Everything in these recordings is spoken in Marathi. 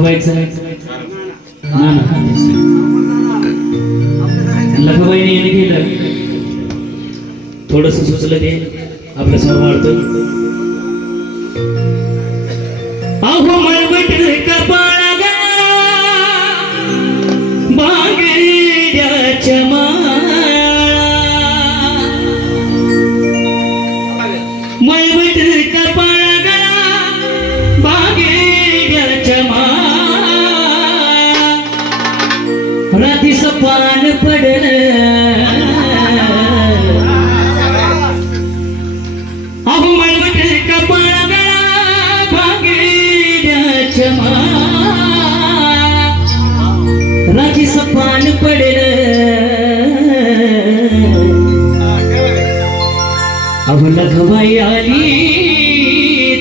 लखबाईचं ना लखबाईने केलं. थोडस सुचलं ते. आपल्यासमोर वाढतं. रातीच पान पडलं अहो मळवट कपाळा गळा भागेड्याच्या माळा रातीच पान पडलं अहो लखबाई आली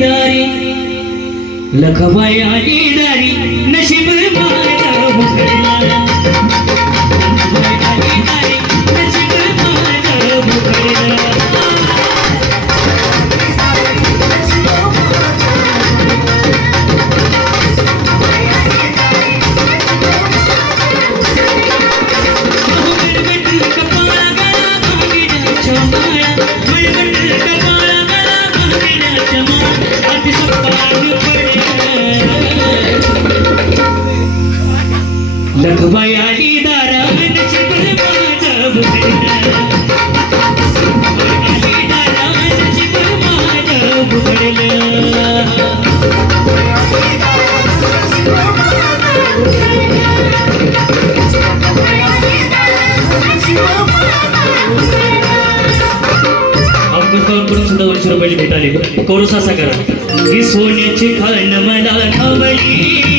दारी लखबाई आली दारी नशीब करू ससा करा. ही सोन्याची खाण मला खावली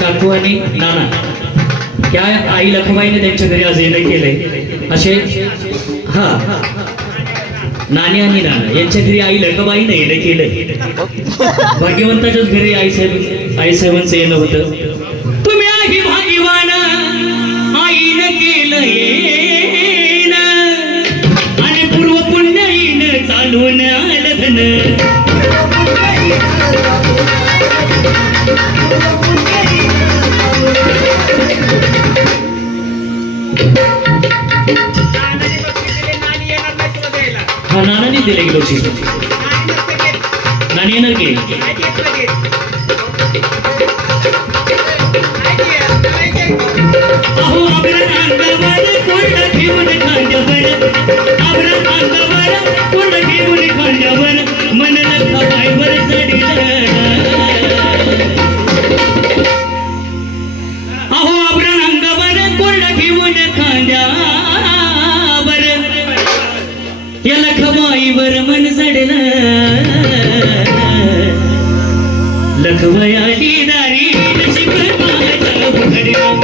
काकू आणि नाना. त्या आई लखबाईने त्यांच्या घरी आज येणं केलंय. असे हा. नानी आणि नाना यांच्या घरी आई लखबाईने येणं केलंय भाग्यवंताच्याच घरी आई साहेब आई साहेबांचं येणं होतं. तुम्ही आही भाग्यवान आईनं केलं येणं. आणि पूर्व पुण्याईनं चालून आलं धन. नानाने दिले की दोषी नानी येणार की? मन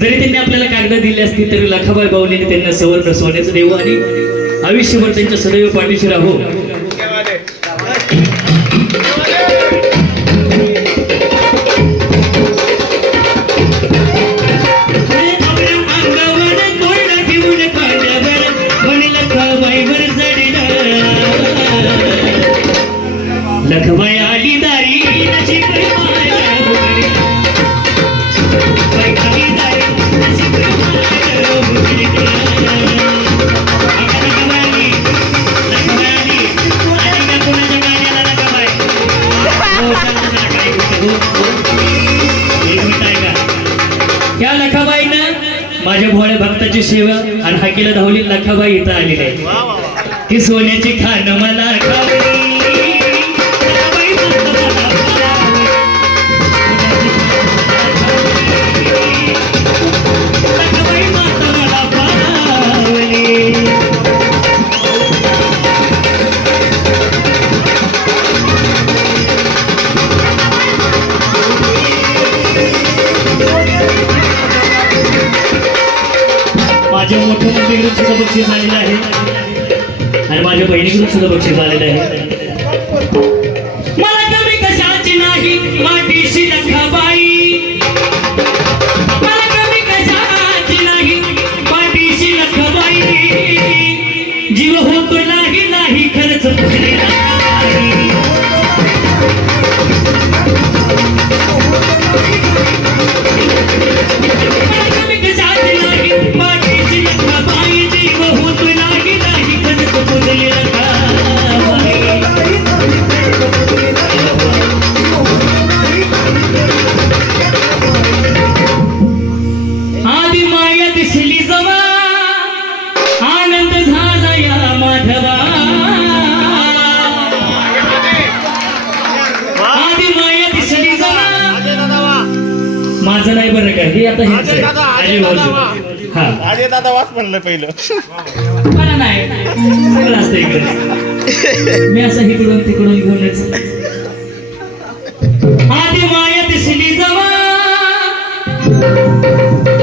जरी त्यांनी आपल्याला कागद दिले असतील तरी लखाबाई बाऊलीने त्यांना सवर्ण सोन्याचं देऊ आणि आयुष्यभर त्यांच्या सदैव पाठीशी राहू. सेवा आणि हाकेला धावली लखाबाई इथं आलेली आहे. ती सोन्याची खान मला माझ्या मोठ्या मुलीकडून सुद्धा बक्षीस आलेलं आहे. आणि माझ्या बहिणीकडून सुद्धा बक्षीस आलेलं आहे. माझं नाही बरं का? हे आता हेच अजय. हा. अरे दादा वाच म्हणलं पहिलं. मला नाही सगळं असतं इकडे. मी असं इकडून तिकडून घेऊनच. आदि माया दिसली जवा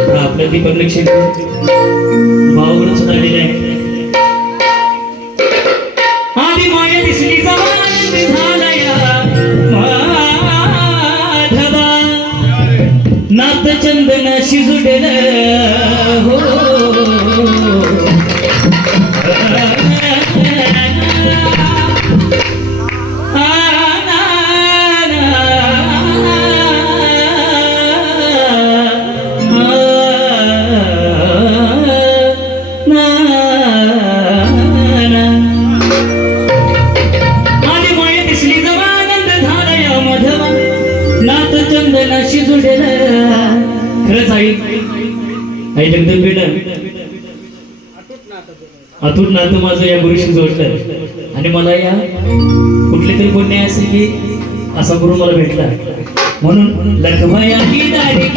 हा, आपलं दीपक लक्ष्मी. भावाकडून सुद्धा खरंच आई जगदंबेनं अतुट नातं माझं या गुरुशी जोडलं आणि मला या कुठले तरी पुण्य असेल की असा गुरु मला भेटला. म्हणून लखमाया ही दारी